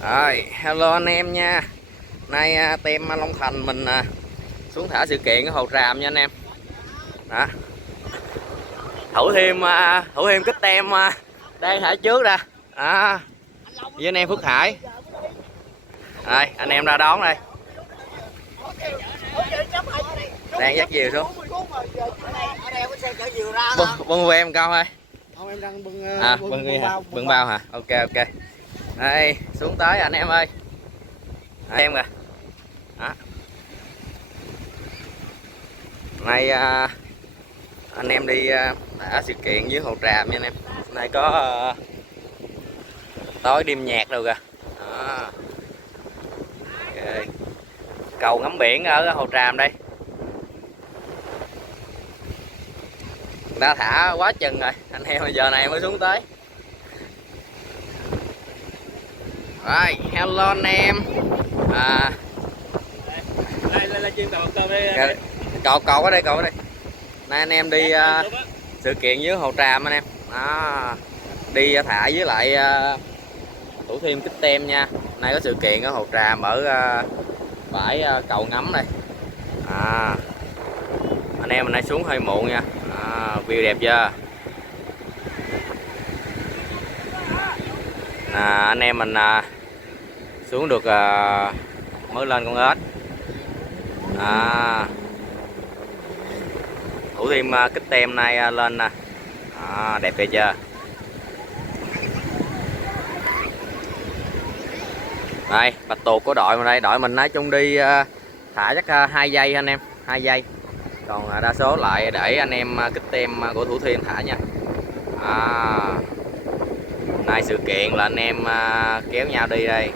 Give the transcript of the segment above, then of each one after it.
Rồi, hello anh em nha. Nay team Long Thành mình xuống thả sự kiện ở Hồ Tràm nha anh em. Đó. Thủ thêm kích tem đang thả trước ra. Đó. Với anh em Phước Hải. Rồi, anh em ra đón đây. Đang dắt diều xuống. Bưng về em câu thôi. Em đang Bưng bao hả? Ok ok. Đây, xuống tới anh em ơi. Đây, em kìa. Đó. Nay anh em đi thả sự kiện dưới Hồ Tràm nha anh em. Nay có tối đêm nhạc đâu kìa. Đó. Okay. Cầu ngắm biển ở Hồ Tràm đây. Đã thả quá chừng rồi, anh em bây giờ này mới xuống tới. Rồi, hello anh em. Cậu ở đây, Nay anh em đi sự kiện dưới Hồ Tràm anh em. Đó. Đi thả với lại Thủ Thiêm Kích Tem nha. Nay có sự kiện ở Hồ Tràm ở bãi cầu ngắm đây. Anh em mình nay xuống hơi muộn nha. View đẹp chưa? Anh em mình xuống được mới lên con ếch. Thủ Thiêm Kích Tem nay lên nè. Đẹp vậy chưa? Đây, bạch tuộc của đội mình đây, đội mình nói chung đi thả chắc 2 giây anh em, 2 giây. Còn đa số lại để anh em Kích Tem của Thủ Thiêm thả nha. Nay sự kiện là anh em kéo nhau đi đây.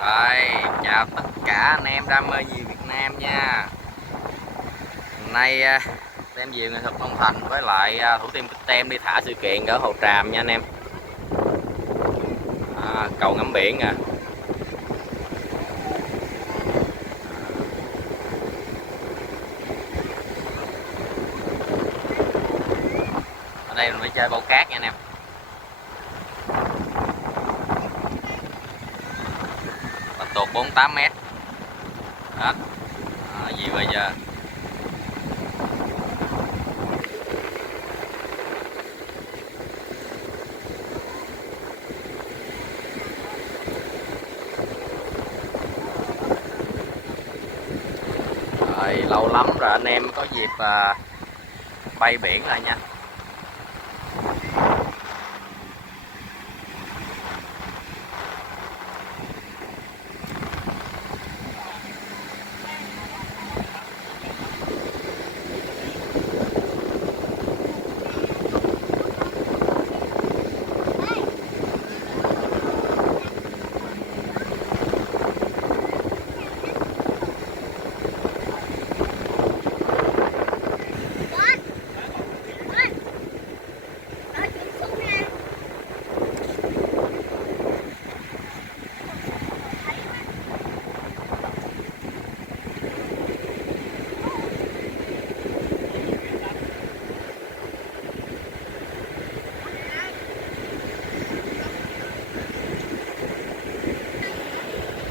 Rồi, chào tất cả anh em đam mê diều Việt Nam nha. Nay tem diều nghệ thuật Long Thành với lại Thủ Thiêm Kích Tem đi thả sự kiện ở Hồ Tràm nha anh em. Cầu ngắm biển à. Ở đây mình phải chơi bao cát nha anh em. Bạch tuộc 48m. Đó. Gì bây giờ? Rồi, lâu lắm rồi anh em có dịp bay biển lại nha.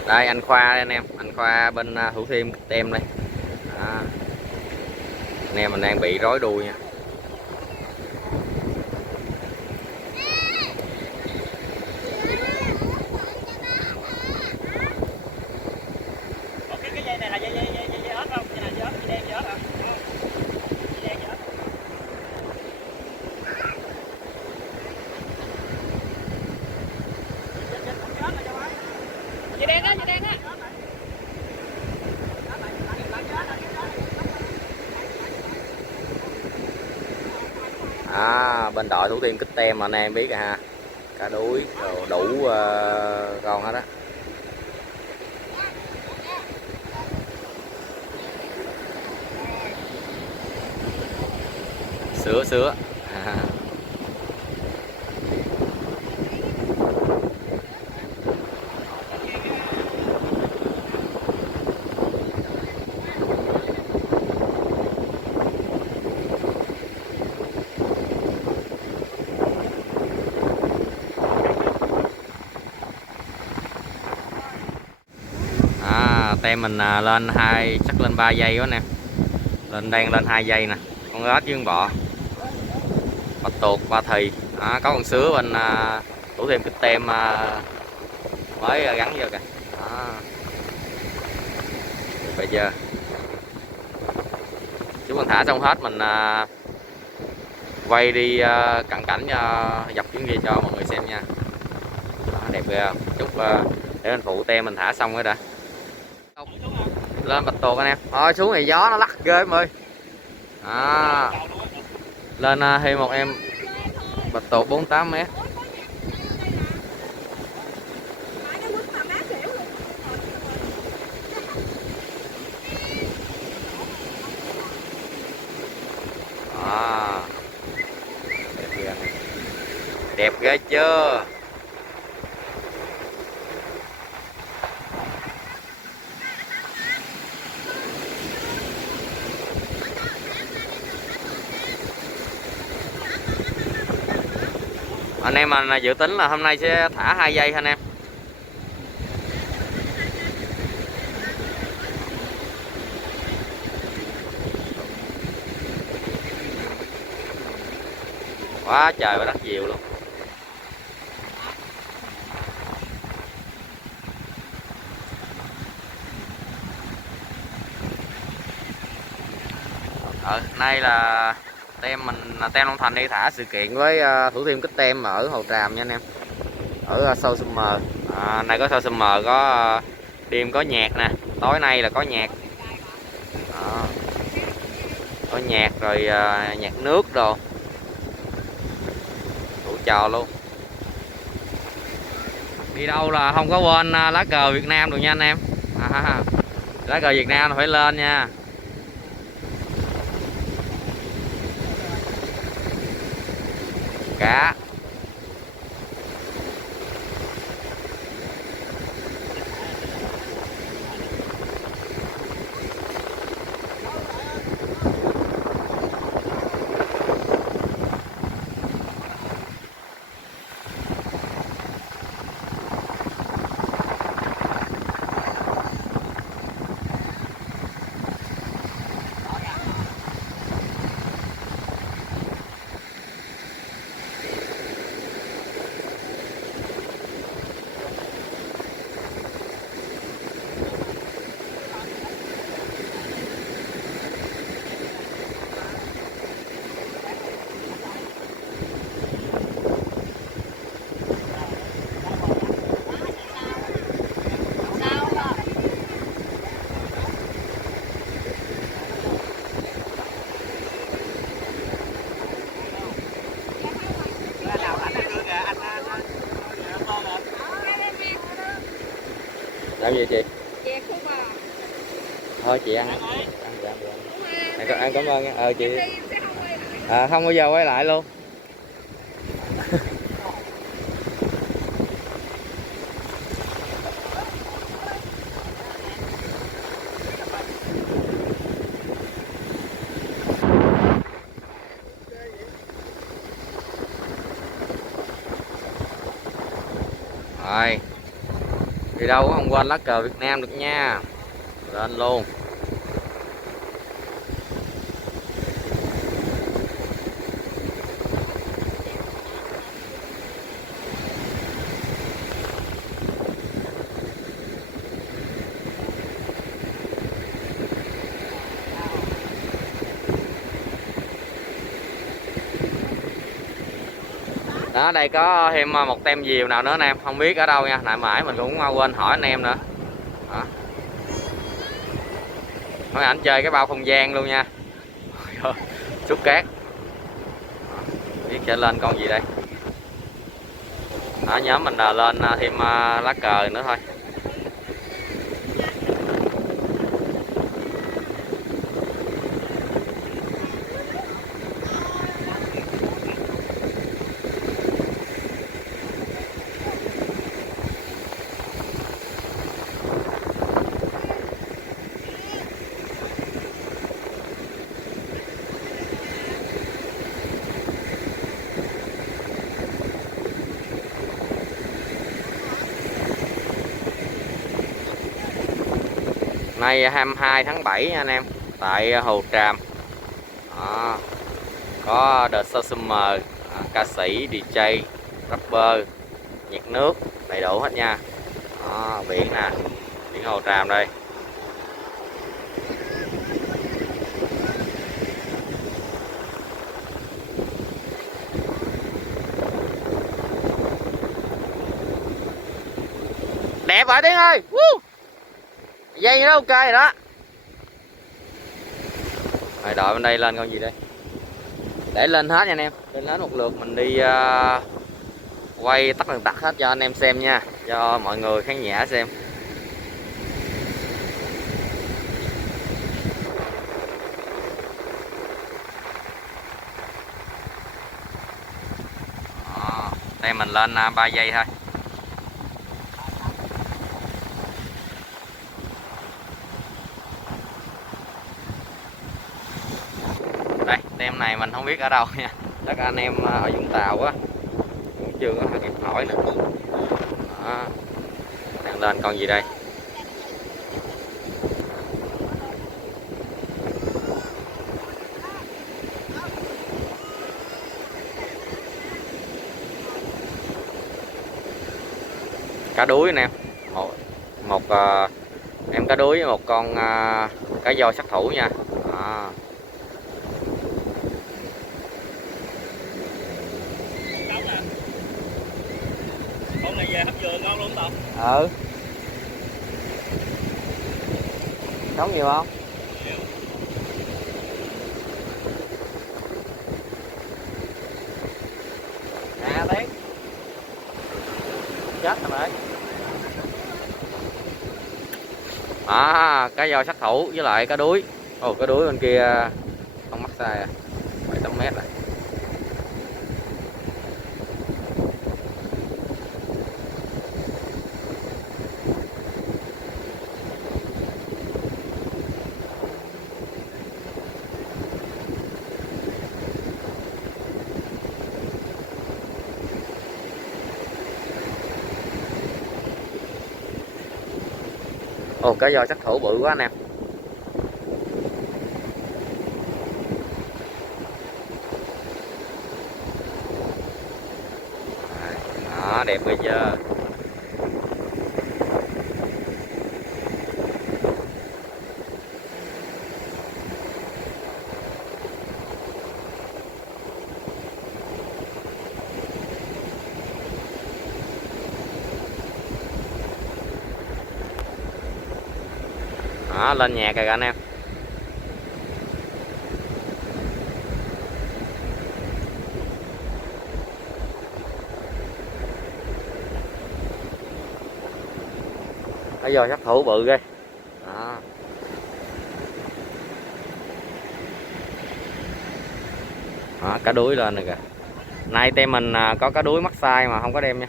Đây anh Khoa đây anh em, anh Khoa bên Thủ Thiêm Kích Tem đây. Anh em mình đang bị rối đuôi nha. Bên đội Thủ Thiêm Kích Tem mà anh em biết rồi ha, cá đuối đủ con hết á. Sữa tem mình lên chắc lên 3 giây quá nè. Đang lên 2 giây nè. Con ếch với con bọ, bạch tuộc, ba thì đó, có con sứa bên thủ thêm cái tem mới gắn vô kìa đó. Bây giờ chúng mình thả xong hết, mình quay đi cận cảnh dọc chuyến kia cho mọi người xem nha. Đó, đẹp ghê không? Chút để mình phụ tem mình thả xong rồi đã. Lên bạch tuộc anh em. Thôi xuống này gió nó lắc ghê em ơi. À, lên thêm một em bạch tuộc 48 mét. À, đẹp ghê, đẹp ghê chưa. Anh em mình dự tính là hôm nay sẽ thả 2 giây anh em. Quá trời và đất diều luôn. Nay là tem Long Thành đi thả sự kiện với Thủ Thiêm Kích Tem ở Hồ Tràm nha anh em. Ở Show Summer. Này có Show Summer, có đêm có nhạc nè, tối nay là có nhạc. Đó. Có nhạc rồi nhạc nước đồ. Đủ trò luôn. Đi đâu là không có quên lá cờ Việt Nam được nha anh em. Lá cờ Việt Nam là phải lên nha. Cá. Làm gì chị? Chè không à. Thôi chị ăn. Ăn cảm ơn nha. Chị. Không bao giờ quay lại luôn. Rồi. Đi đâu cũng không quên lá cờ Việt Nam được nha. Lên luôn. Đó, đây có thêm một tem diều nào nữa anh em, không biết ở đâu nha, nãy mãi mình cũng quên hỏi anh em nữa. Đó. Mấy ảnh chơi cái bao không gian luôn nha. Xúc cát. Biết sẽ lên con gì đây. Đó, nhóm mình lên thêm lá cờ nữa thôi. Nay 22 tháng 7 nha anh em, tại Hồ Tràm. Đó. Có The Soul Summer, ca sĩ, DJ, rapper, nhiệt nước, đầy đủ hết nha. Đó, biển nè, biển Hồ Tràm đây. Đẹp rồi Tiến ơi. Dây nó ok rồi đó. Rồi đợi bên đây lên con gì đây, để lên hết nha anh em, lên hết một lượt mình đi quay tắt tần tật hết cho anh em xem nha, cho mọi người khán giả xem. Đó, đây mình lên 3 giây thôi. Đây tem này mình không biết ở đâu nha, tất cả anh em ở Vũng Tàu á cũng chưa có kịp hỏi nữa. Đó, đang lên con gì đây. Cá đuối nè, một em cá đuối với một con cá voi sát thủ nha. Đó. Con này về hấp dừa ngon luôn Tàu. Ừ. Sống nhiều không? Nhiều. Nè Tiến. Chết rồi đấy. Cá voi sát thủ với lại cá đuối. Ồ, cá đuối bên kia không mắc sai 7-8 mét rồi. Ồ, cá voi sát thủ bự quá anh em. Đó, đẹp bây giờ. Đó, lên nhạc rồi anh em. Cá voi sát thủ bự ghê. Đó. Đó, cá đuối lên rồi kìa. Nay tem mình có cá đuối mắc sai mà không có đem nha.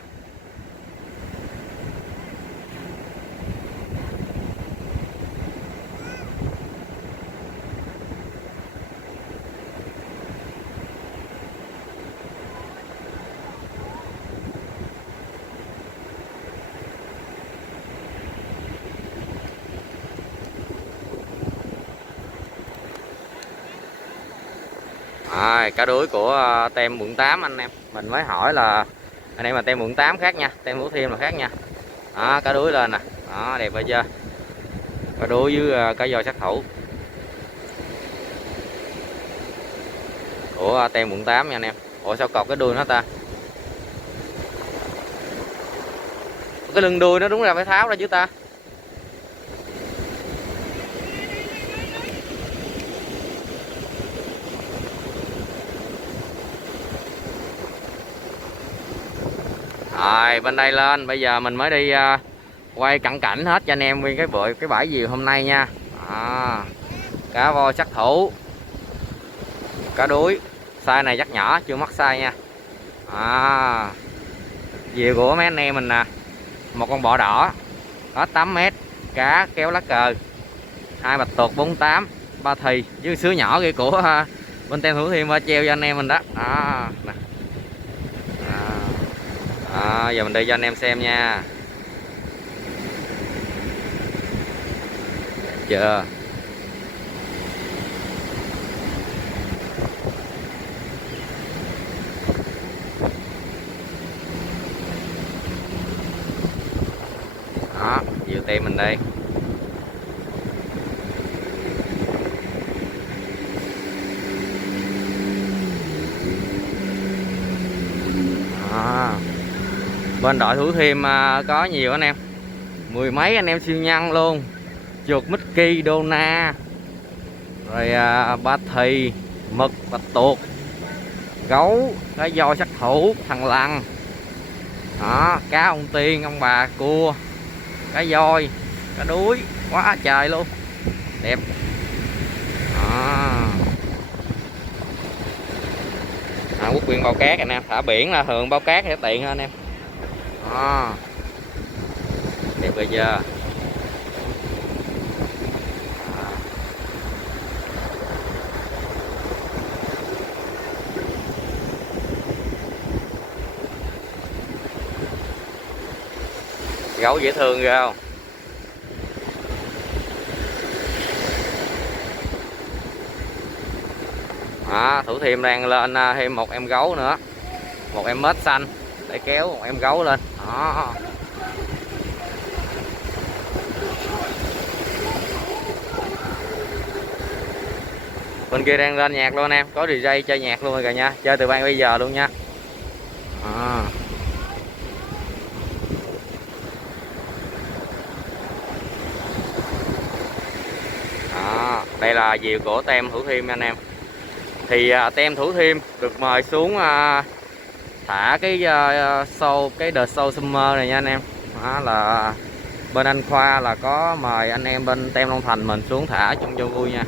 Cá đuối của tem quận 8 anh em. Mình mới hỏi là anh em mà tem quận 8 khác nha, tem Thủ Thiêm là khác nha. Đó, cá đuối lên nè. Đó, đẹp bây chưa. Cá đuối với cá voi sát thủ của tem quận 8 nha anh em. Ủa sao cọt cái đuôi nó ta? Cái lưng đuôi nó đúng ra phải tháo ra chứ ta. Rồi bên đây lên, bây giờ mình mới đi quay cận cảnh hết cho anh em nguyên cái bãi diều hôm nay nha. Cá voi sát thủ, cá đuối, size này chắc nhỏ chưa mắc size nha. Diều của mấy anh em mình nè, một con bọ đỏ có 8 mét, cá kéo lá cờ, 2 bạch tuộc 48, 3 thì với sứa nhỏ kia của bên tem Thủ Thiêm treo cho anh em mình đó. Nè. Giờ mình đi cho anh em xem nha. chưa. Đó, dừa tem mình đây. Đó. Bên đội Thủ Thiêm có nhiều anh em, mười mấy anh em siêu nhân luôn. Chuột Mickey, Dona, rồi ba thì, mực, bạch tuộc, gấu, cá voi sát thủ, thằn lằn. Đó, cá ông tiên, ông bà, cua, cá voi, cá đuối, quá trời luôn, đẹp. Đó. Quốc viên bao cát anh em, thả biển là thường bao cát sẽ tiện hơn anh em. Đó. Đẹp bây giờ. Gấu dễ thương ghê không? Thủ Thiêm đang lên thêm một em gấu nữa, một em mết xanh để kéo một em gấu lên. Đó. Bên kia đang lên nhạc luôn anh em, có DJ chơi nhạc luôn rồi kìa nha, chơi từ ban bây giờ luôn nha. Đó, đây là diều của tem Thủ Thiêm anh em. Thì tem Thủ Thiêm được mời xuống thả cái show, cái The Show Summer này nha anh em. Đó là bên anh Khoa là có mời anh em bên tem Long Thành mình xuống thả chung cho vui nha.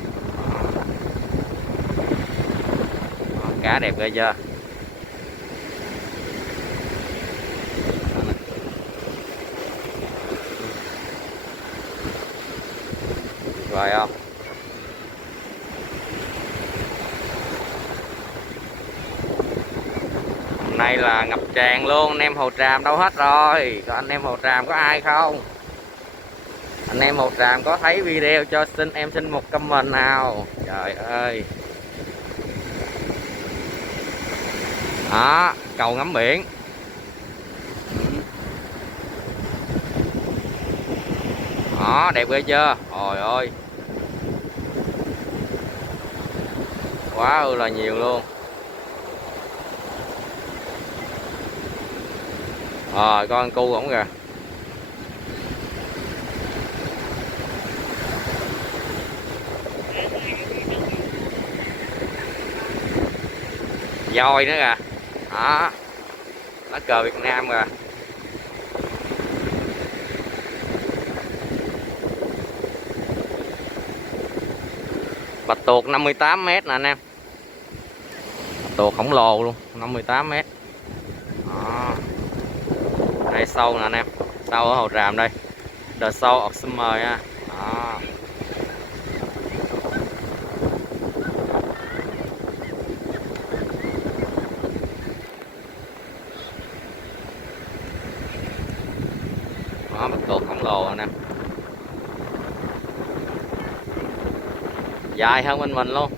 Đó, cá đẹp ghê chưa. Rồi không? Hôm nay là ngập tràn luôn, anh em Hồ Tràm đâu hết rồi? Còn anh em Hồ Tràm có ai không? Anh em Hồ Tràm có thấy video cho xin một comment nào. Trời ơi. Đó, cầu ngắm biển. Đó, đẹp ghê chưa? Trời ơi. Quá là nhiều luôn. Rồi con cu ổng kìa. Voi nữa kìa. Đó, lá cờ Việt Nam kìa. Bạch tuộc 58 m nè anh em. Bạch tuộc khổng lồ luôn, 58 m. Đó. Đây sâu nè anh em, sâu ở Hồ Tràm đây, The Show of Summer nha. Đó. Đó, bạch tuộc khổng lồ anh em, dài hơn mình luôn,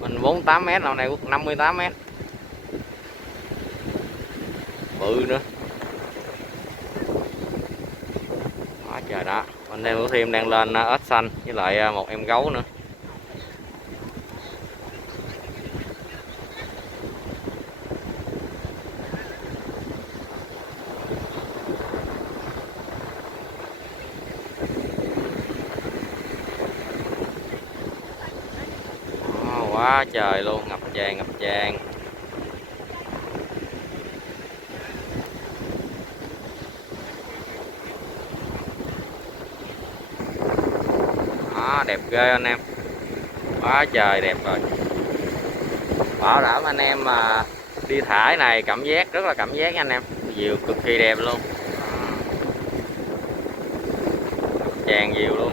mình 48 m, nào này 58 m, bự nữa. Đó, trời đó, anh em Thủ Thiêm đang lên ếch xanh với lại một em gấu nữa. Đó, quá trời luôn, ngập tràn ngập tràn. Đó, đẹp ghê anh em, quá trời đẹp rồi. Bảo đảm anh em mà đi thả cái này cảm giác rất là cảm giác nha anh em, diều cực kỳ đẹp luôn. Tràn diều luôn.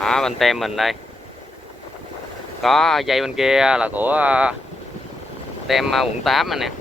Đó, bên tem mình đây có dây bên kia là của tem quận 8 anh em.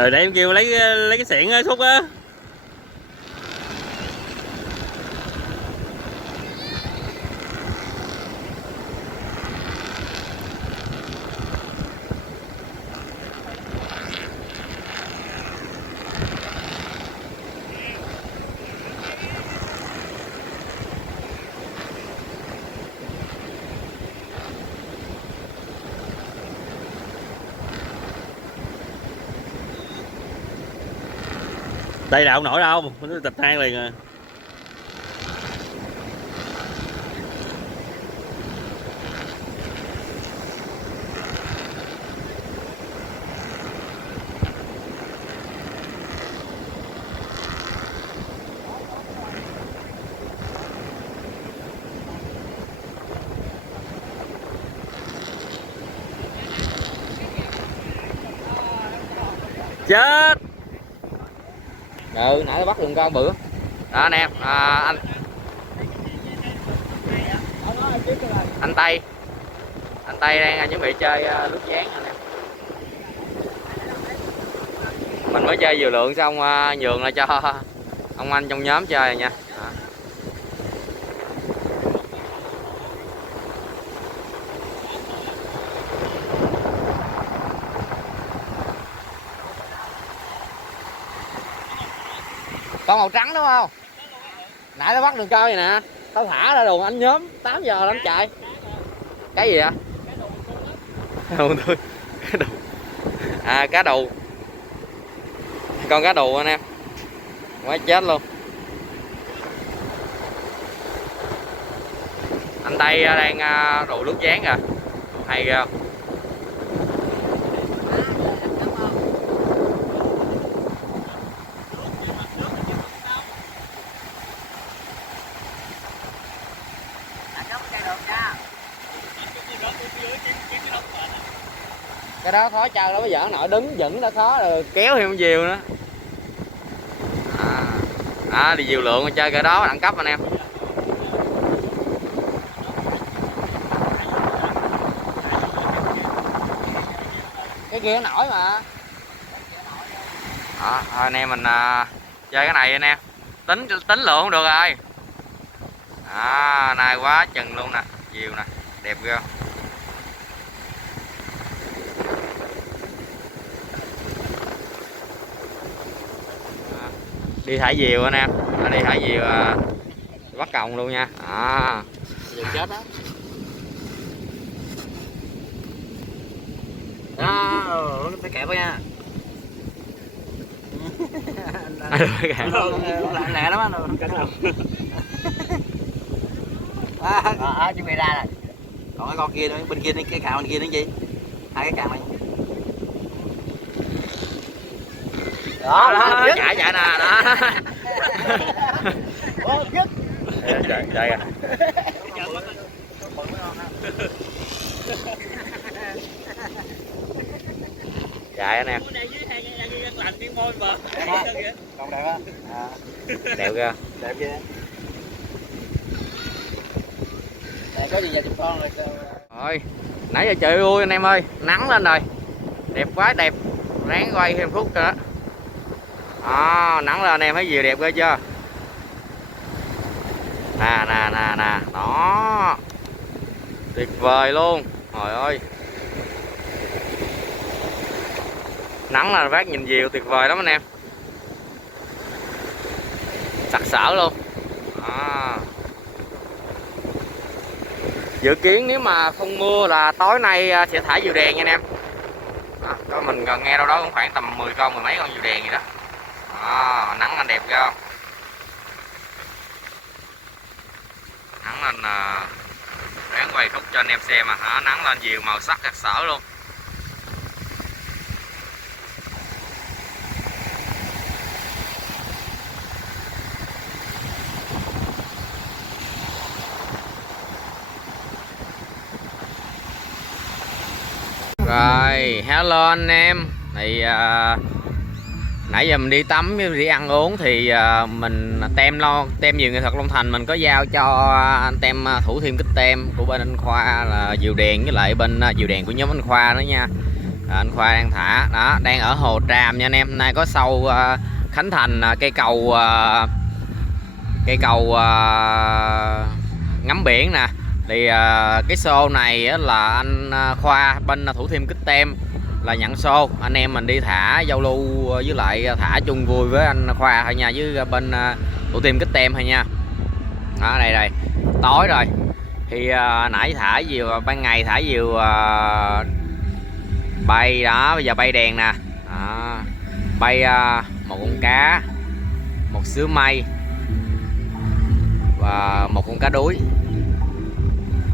Rồi để em kêu lấy cái xẻng xúc á. Đây nào không nổi đâu, nó tịch hang liền à. Chết. Ừ, nãy nó bắt được con bự. Đó anh em, anh Tây đang chuẩn bị chơi lướt ván anh em. Mình mới chơi vừa lượng xong nhường lại cho ông anh trong nhóm chơi rồi nha. Đó. Con màu trắng đúng không? Nãy nó bắt được coi vậy nè. Tao thả ra đồ anh nhóm 8 giờ lắm chạy. Cái gì vậy? Không thôi. Cá đù. À cá đù. Con cá đù anh em. Quá chết luôn. Anh Tây đang đồ lướt ván kìa. Hay kìa. Cái đó khó chơi đó, bây giờ nội đứng vững đã khó rồi, kéo thêm diều nữa. Đi diều lượng chơi cái đó đẳng cấp anh em. Cái kia nó nổi mà. Đó, thôi anh em mình chơi cái này anh em. Tính lượng không được rồi. Này quá chừng luôn nè, diều nè, đẹp ghê. Đi thả diều anh em, đi thả diều bắt còng luôn nha. Diều chết đó. Nó phải kẹp nha. Lẹ lắm anh. Chuẩn bị ra rồi. Còn cái con kia nữa, bên kia cái cào bên kia nữa gì? Hai cái cào này. Đó, chạy nè đó. Chạy à. Chạy anh em. Còn đẹp á. Đẹp kìa. Đẹp kìa. Đây có gì giờ chụp con rồi. Rồi, nãy giờ trời ơi anh em ơi, nắng lên rồi. Đẹp quá đẹp. Ráng quay thêm phút nữa. Nắng lên anh em thấy gì đẹp ghê chưa? Nè. Đó. Tuyệt vời luôn. Trời ơi. Nắng là bác nhìn diều tuyệt vời lắm anh em. Sặc sỡ luôn. Dự kiến nếu mà không mưa là tối nay sẽ thả diều đèn nha anh em. Đó, mình gần nghe đâu đó cũng khoảng tầm 10 con, mười mấy con diều đèn gì đó. Nắng anh đẹp không? Nắng lên ráng quay khúc cho anh em xem mà nắng lên diều màu sắc sặc sỡ luôn. Rồi, hello anh em. Thì nãy giờ mình đi tắm với đi ăn uống thì mình tem nhiều nghệ thuật Long Thành mình có giao cho anh Tem Thủ Thiêm Kích Tem của bên anh Khoa là diều đèn, với lại bên diều đèn của nhóm anh Khoa nữa nha. Anh Khoa đang thả đó, đang ở Hồ Tràm nha anh em. Hôm nay có show khánh thành cây cầu ngắm biển nè. Thì cái show này á, là anh Khoa bên Thủ Thiêm Kích Tem là nhận show, anh em mình đi thả giao lưu với lại thả chung vui với anh Khoa thôi nha, với bên Thủ Thiêm Kích Tem thôi nha. Đó, đây đây tối rồi thì nãy thả diều, ban ngày thả diều bay đó, bây giờ bay đèn nè. Đó, bay một con cá, một sứa mây và một con cá đuối.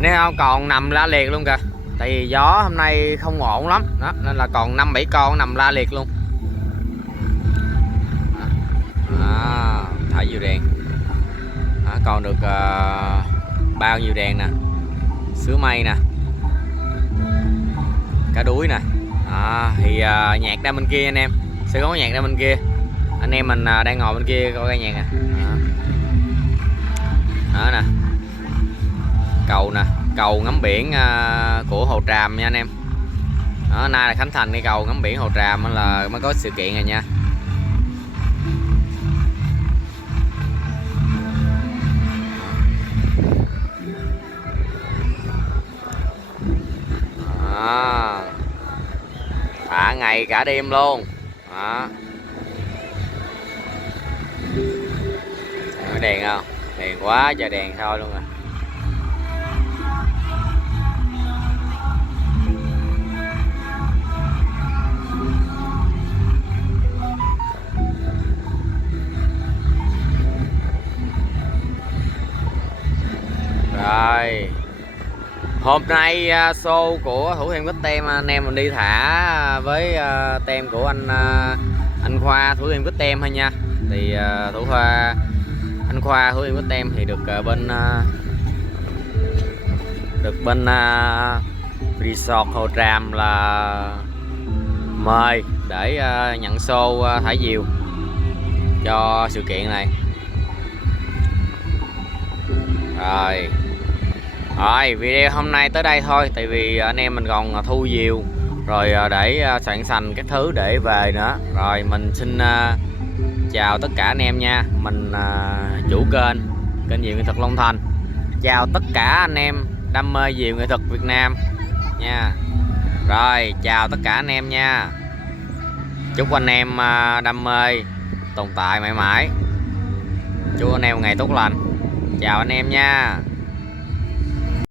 Nếu không còn nằm la liệt luôn kìa, tại vì gió hôm nay không ổn lắm đó, nên là còn 5-7 con nằm la liệt luôn. Thả diều đèn đó, còn được bao nhiêu đèn nè, sứa mây nè, cá đuối nè. Thì nhạc ra bên kia anh em, sẽ có nhạc ra bên kia, anh em mình đang ngồi bên kia coi cái nhạc nè. Đó nè, cầu nè, cầu ngắm biển của Hồ Tràm nha anh em. Đó, nay là khánh thành cái cầu ngắm biển Hồ Tràm là mới có sự kiện này nha. Thả ngày cả đêm luôn. Đó, có đèn không? Đèn quá trời đèn thôi luôn rồi. Rồi, hôm nay show của Thủ Thiêm Kích Tem, anh em mình đi thả với tem của anh Khoa Thủ Thiêm Kích Tem thôi nha. Thì anh Khoa Thủ Thiêm Kích Tem thì được bên resort Hồ Tràm là mời để nhận show thả diều cho sự kiện này. Rồi, video hôm nay tới đây thôi, tại vì anh em mình còn thu diều rồi để soạn sành các thứ để về nữa. Rồi mình xin chào tất cả anh em nha. Mình chủ kênh diều nghệ thuật Long Thành. Chào tất cả anh em đam mê diều nghệ thuật Việt Nam nha. Rồi, chào tất cả anh em nha. Chúc anh em đam mê tồn tại mãi mãi. Chúc anh em ngày tốt lành. Chào anh em nha.